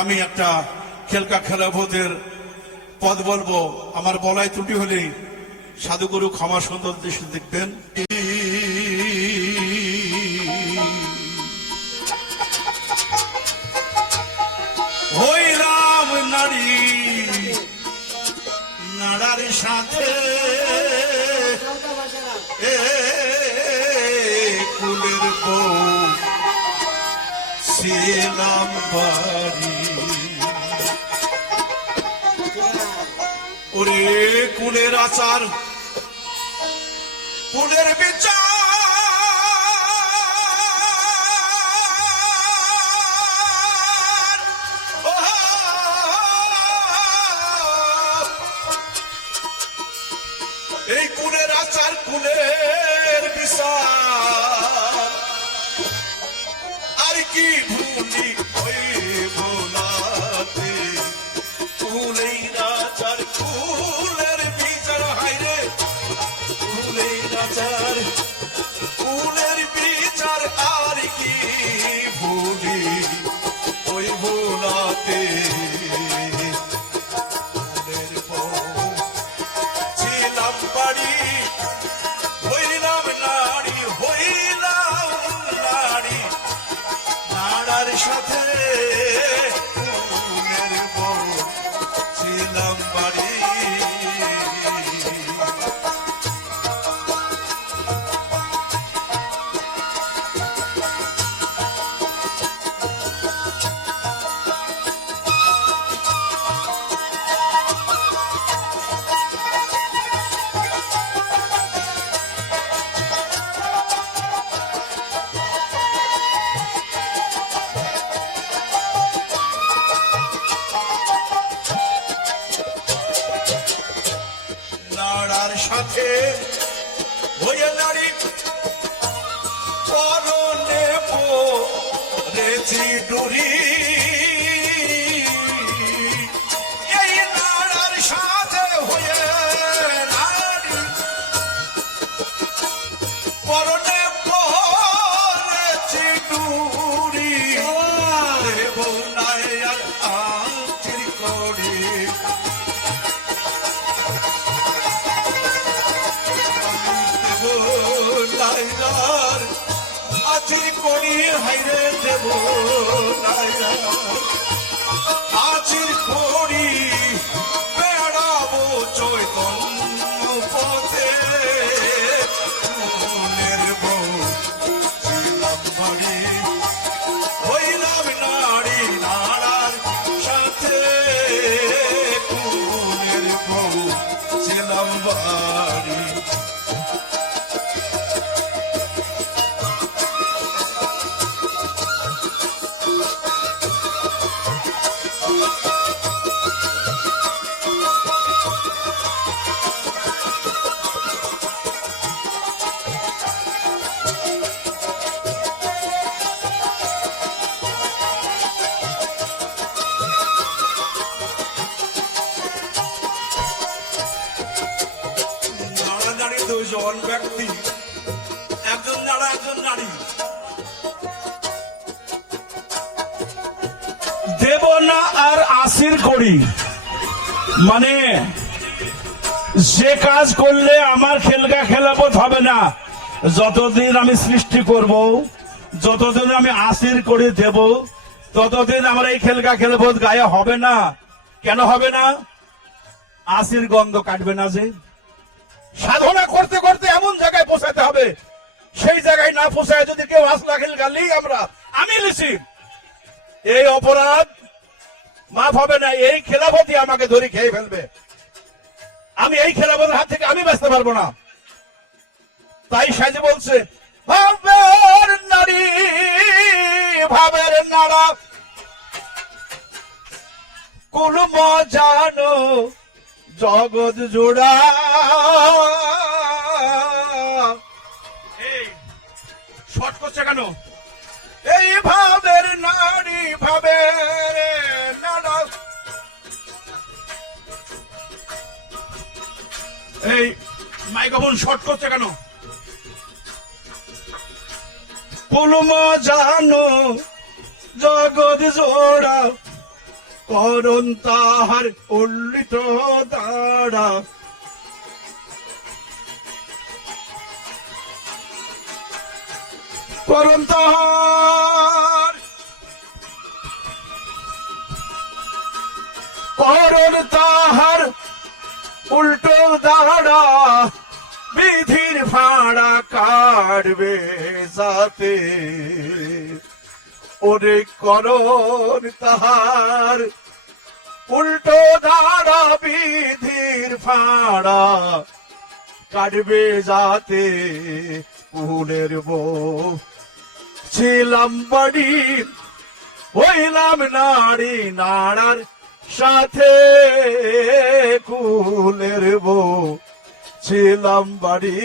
আমি একটা খেলকা খেলাফতের পদ বলব। আমার বলায় ত্রুটি হলে সাধুগুরু ক্ষমা সুন্দর দৃষ্টি দেখবেন। ওই নারী নাড়ার সাথে ছিলাম বাড়ি ওরে কুলের আচার কুলের বিচার। কি ভুলি ওই বোলাতে সাথে সাথে হয়ে নারী পরনে পরেছি ডুরি। করি হাইরে দেব লাইলার আজির দুজন ব্যক্তি, একজন নাড়া একজন নারী। দেব না আর আসির করি। মানে যে কাজ করলে আমার খেলগা খেলাপথ হবে না, যতদিন আমি সৃষ্টি করব, যতদিন আমি আসির করে দেব, ততদিন আমার এই খেলগা খেলাপথ গায়ে হবে না। কেন হবে না? আসির গন্ধ কাটবে না যে। সাধনা করতে করতে এমন জায়গায় পৌঁছাতে হবে। সেই জায়গায় না পৌঁছায় যদি কেউ আসলা খেল গালি, আমরা, আমি লিছি এই অপরাধ মাফ হবে না, এই খেলাপতি আমাকে ধরে খেয়ে ফেলবে। আমি এই খেলাপতির হাত থেকে আমি বাঁচতে পারব না। তাই সাজে বলছে, ভাবের নারী, ভাবের নাড়া কুলম জানো জগৎ জোড়া। এই শর্ট করছে কেন? এই ভাবের নারী নাড়া এই মাইক্রোফোন শর্ট করছে কেন? কুলম জানো জগৎ জোড়া। করণ তাহার উল্লিত দাঁড়া করণ তাহার করণ তাহার উল্টো দাঁড়া বিধির ভাড়া কাটবে যাতে। ওরে করণ তাহার। উল্টো দাঁড়া বিধির ভাড়া কাটবে যাতে ফুলের বউ। ছিলাম বাড়ি, হইলাম নারী নাড়ার সাথে কুলের বউ। ছিলাম বাড়ি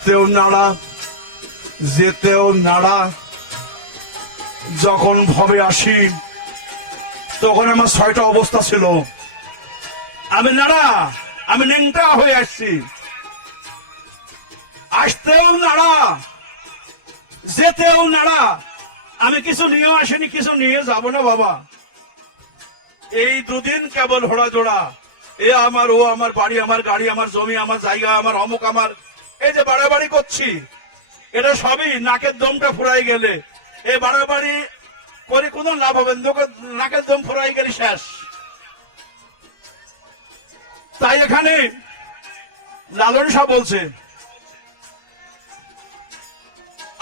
আসতেও নাড়া, যেতেও নাড়া। যখন ভবে আসি, তখন আমার ছয়টা অবস্থা ছিল। আমি নাড়া, আমি নেংটা হয়ে আসছি। আসতেও নাড়া, যেতেও নাড়া। আমি কিছু নিয়ে আসিনি, কিছু নিয়ে যাব না বাবা। এই দুদিন কেবল ঘোড়া জোড়া এ আমার, ও আমার বাড়ি, আমার গাড়ি, আমার জমি, আমার জায়গা, আমার অমুক, আমার এই যে বাড়াবাড়ি করছি এটা সবই নাকের দমটা ফুরাই গেলে এই বাড়াবাড়ি করে কোনো লাভ হবে নাকের দম ফুরাই গেলে শেষ তাই এখানে লালন শাহ বলছে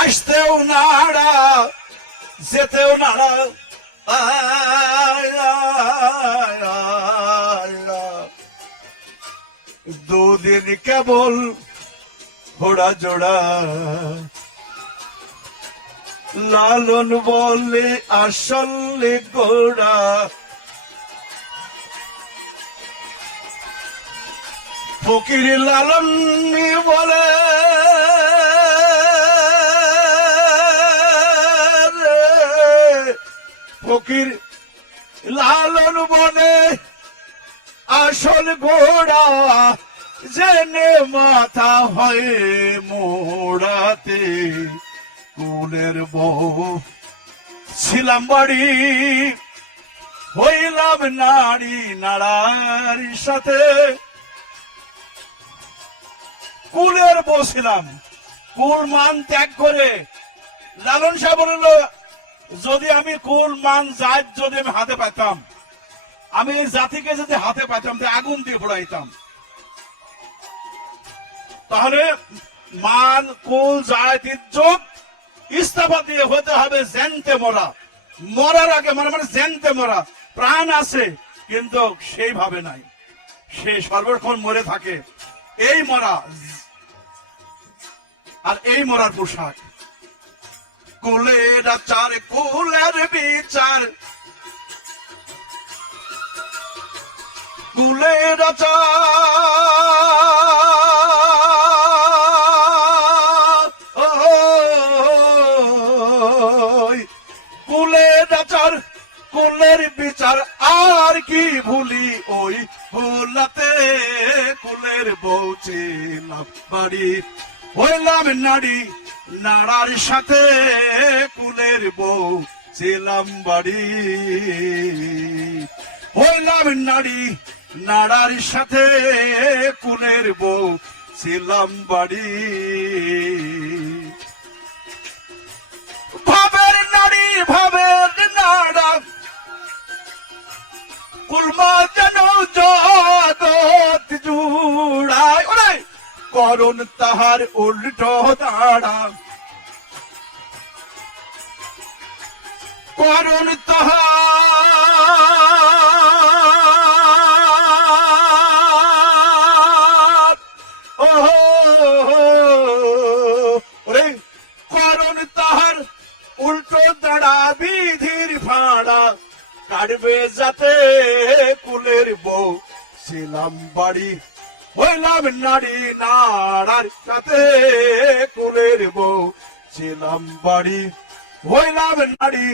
আসতেও নাড়া যেতেও নাড়া। দুদিন কেবল ঘোড়া জোড়া। লালন বলে আসলে গোড়া। ফকির লালন বলে ফকির লালন বলে আসল ঘোড়া জেনে মাথা হয় মোড়াতে, কুলের বউ ছিলাম বাড়ি। হইলাম নারী নাড়ার সাথে। কুলের বউ ছিলাম, কুল মান ত্যাগ করে। লালন সাহেব বলল, যদি আমি কুল মান জাত যদি আমি হাতে পাইতাম, আমি এই জাতিকে যদি হাতে পাইতাম, তো আগুন দিয়ে পড়াইতাম। তাহলে মান, কুল, জাত ইজ্জত ইস্তফা দিয়ে হতে হবে জেনতে মরা। মরার আগে মরা মানে জেনতে মরা। প্রাণ আছে, কিন্তু সেইভাবে নাই। সে সর্বক্ষণ মরে থাকে। এই মরা। আর এই মরার পোশাক। কুলের আচার, কুলের বিচার। কুলের আচার। কুলের আচার কুলের বিচার আর কি ভুলি? ওই ভুলাতে কুলের বউ ছিলাম, বাড়ি হইলাম নারী নাড়ার সাথে কুলের বউ ছিলাম, বাড়ি হইলাম নারী নাড়ার সাথে কুলের বউ ছিলাম, বাড়ি নারী নাড়া। কুলমা যেন জগৎ জুড়ায়। ওরাই করণ তাহার উল্টো দাঁড়া করণ তাহার উল্টো দাঁড়া, বিধির ফাঁড়া কাটবে যাতে কুলের বউ। ছিলাম বাড়ি, হইলাম নারী নাড়ার সাথে কুলের বউ। ছিলাম বাড়ি, হইলাম নারী